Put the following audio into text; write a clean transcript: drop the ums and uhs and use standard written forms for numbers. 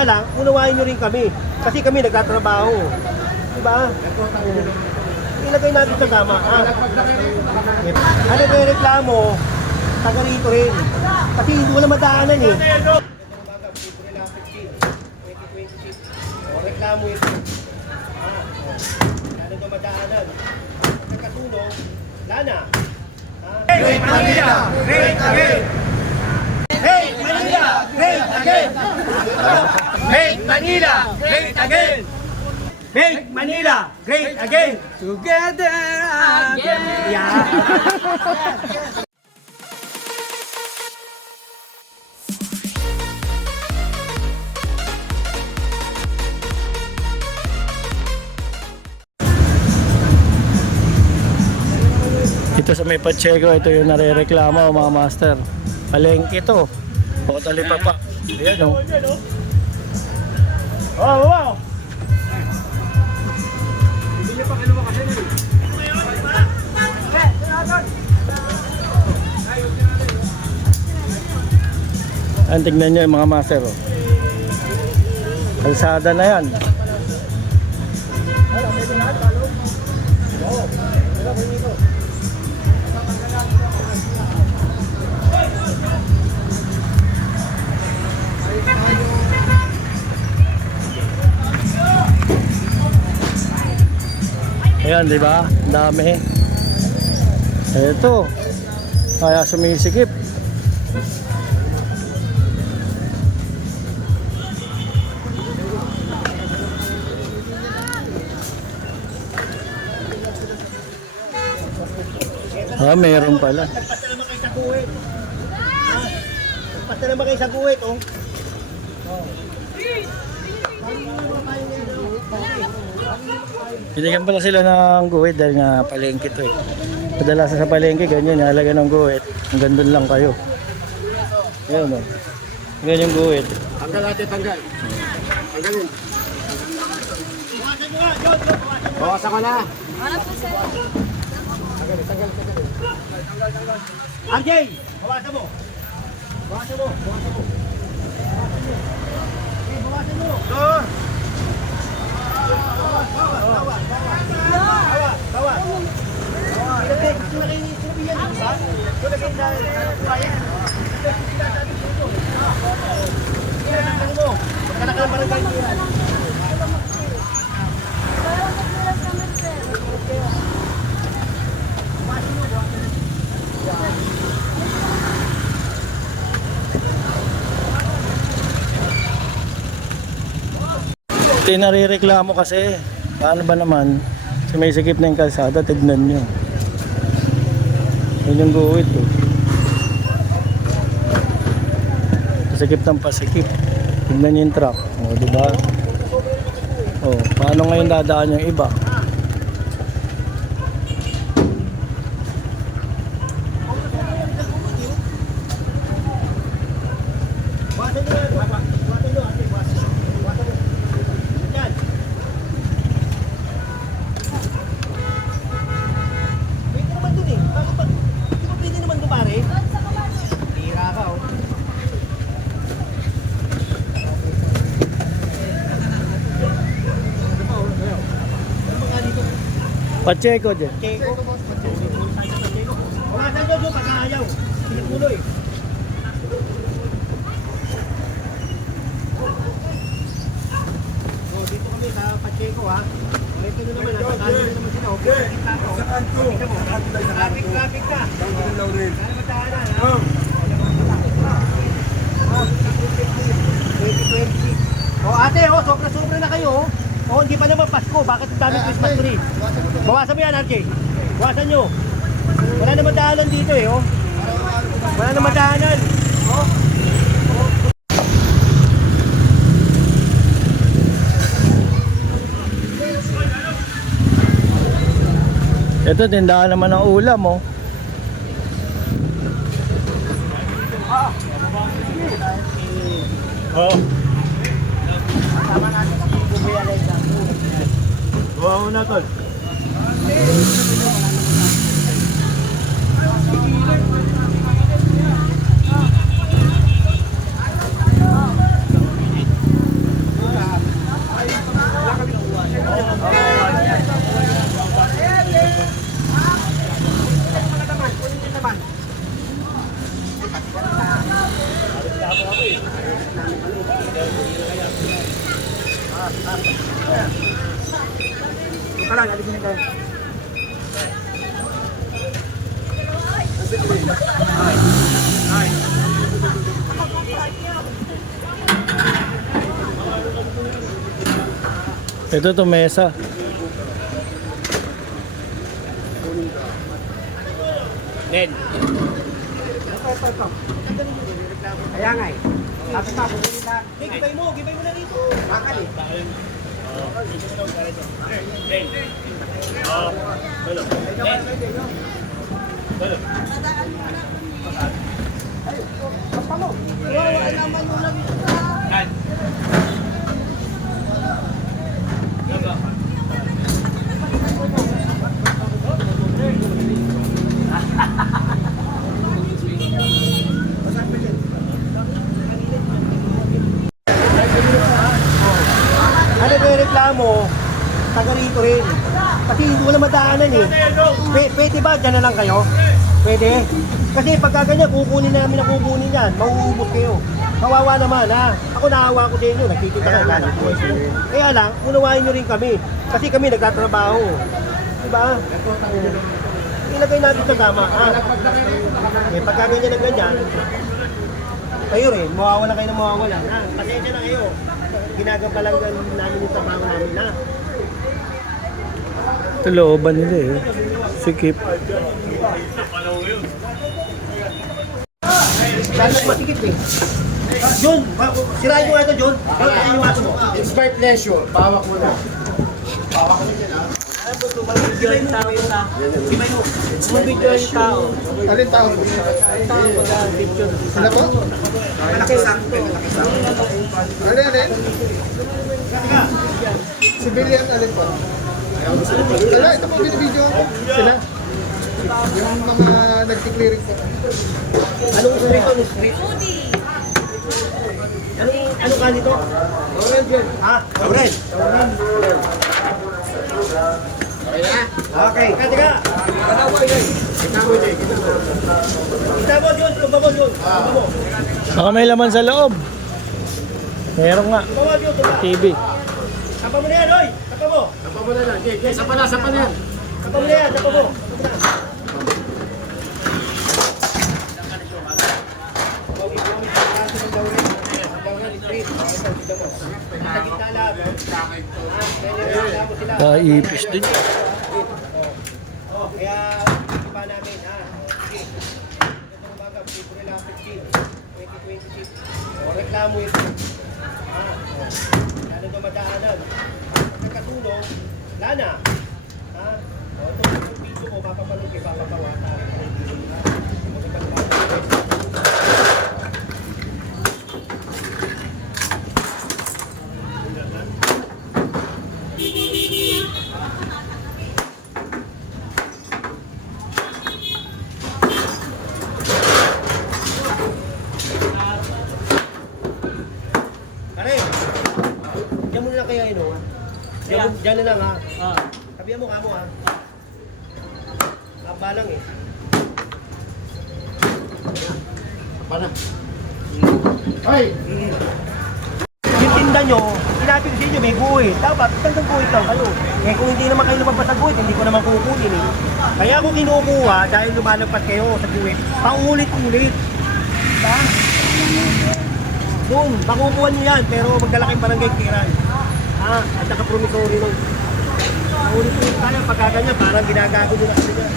Kaya lang, unawain nyo rin kami. Kasi kami nagtatrabaho. Diba? Ilagay natin sa tama. Ano ba yung reklamo? Taga rito rin. Kasi hindi wala madaanan eh. Reklamo ito. Ano ba madaanan? Nagkatulong, lana. Great Manila! Great again! Hey Manila! Great again! Make Manila great again! Make Manila great again! Together again! Yeah! Ito sa may Pacheco, ito yung nare-reklamo mga master. Palengke ito. O talipapa. Ayan o. Wow, wow! Ayan, tignan nyo yung mga master o. Kalsada na yan. Ayan, di ba? Ang dami. Ito. Kaya sumisikip. Meron pala. Nagpasta naman kayo sa guhit. Nagpasta naman kayo sa guhit, oh. Binigyan pala sila ng guhit dahil nga palengke to eh. Kadalasan sa palengke ganyan, halaga ng guhit. Hanggang doon lang kayo. Ayan o. Ganyan yung guhit. Tanggal natin, tanggal. Tanggalin. Bawasan ka na. Tanggal. RJ, bawasan mo. Bawasan mo. Bawasan mo. Bawas. Ilagay, gusto na kayo sinabihan, di ba? Ilagay na bayan. Ilagay mo. Magkana ka ng barangay niya. Ito yung nare-reklamo kasi. Paano ba naman? Sumisikip na yung kalsada, tignan nyo. Yun yung guhit oh. Pasikip ng pasikip. Tignan nyo yung truck. O, diba? O, paano ngayon dadaan yung iba? Pacheco dyan. Pacheco. Bawasan nyo doon, pag-aayaw. Pinagmuloy. Dito kami sa Pacheco ha. Ito na naman, nasa kano naman sila. Saan ko? Traffic na. Ano magdaanan ha? 2020. O ate, sobra-sobra na kayo. Hindi pa naman Pasko, bakit ang daming Christmas tree? Bawasan mo yan, RJ. Bawasan nyo. Wala naman daanan dito eh, oh. Wala naman daanan. Oh. Ito, tindahan naman ng ulam, oh. Oh. Kasama natin si Bubuya Leza. Wow na tol. Ito lang, alisin nito. Ito to mesa. Nen. Kaya nga eh. Tapos pa, bumili na. Gibay mo na rito. Bakal eh. Nen. Hello. Nen. Hello. Papa mo. Wala naman mo na dito. Nen. Ano ba yung reklamo? Taga rito rin. Kasi wala madaanan eh. Pwede ba? Diyan na lang kayo? Pwede? Kasi pagka ganyan, kukunin namin na kukunin yan. Mauubos kayo. Kawawa naman ha. Ako naawa ko sa inyo. Nagkikita kayo. Kaya lang, unawain nyo rin kami. Kasi kami nagtatrabaho. Diba? Ilagay natin sa tama. Ha? Eh, pagka ganyan ng ganyan, kayo rin, mawawala kayo na mawawala. Ha? Pasensya na kayo. Ginagampalan namin yung trabaho namin na. Ito looban nila eh. Sikip. Lalo masikip eh. John, sirain mo nga ito, John. Sirain yung ato mo. It's my pleasure. Bawak mo na. Gibay mo. Gibay mo. Video yung tao. Alin tao mo? Sila po? Malaki sakto. Alin? Civilian alin po? Sila, ito po binibidyo ako. Sila. Yung mga nag-clearing po. Anong street to? Street? Anong kanito? Orange yan. Ha? Orange. Okay, teka. Kita mo, John. Tumba mo, John. Tumba mo. Baka may laman sa loob. Meron nga. Tumba mo, John. Tumba. TV. Tapa mo na yan, oy. Tapa mo. Sapa mo na lang. Sapa na yan. Tapa mo na yan. Tapa mo. Kaipis din. Kaya, iba namin, ha? Sige. Ito umaga, February 15, 2026. O, reklamo ito. Ha? Lalo na madaanan. Pagkatulong, lana. Ha? O, ito yung video ko, mapapalog, ipapapawata. Pare, diyan muna lang kayo ino ha. Diyan na lang ha. Sabihan mo kamo ha. Haba lang eh. Pana. Ay! Yung tinda nyo, sinabi ko sa inyo may guhit. Dapat hanggang guhit lang kayo. Eh kung hindi naman kayo lumagpas sa guhit, hindi ko naman kukunin eh. Kaya ako kinukuha dahil lumalagpas kayo sa guhit, paulit-ulit. Diba? Doon, makukuha nyo yan, pero magdala kayong barangay tiran. Ha? At saka promissory nun. Paulit-ulit tayo, pagkaganyan, parang ginagago nyo na kasi yan.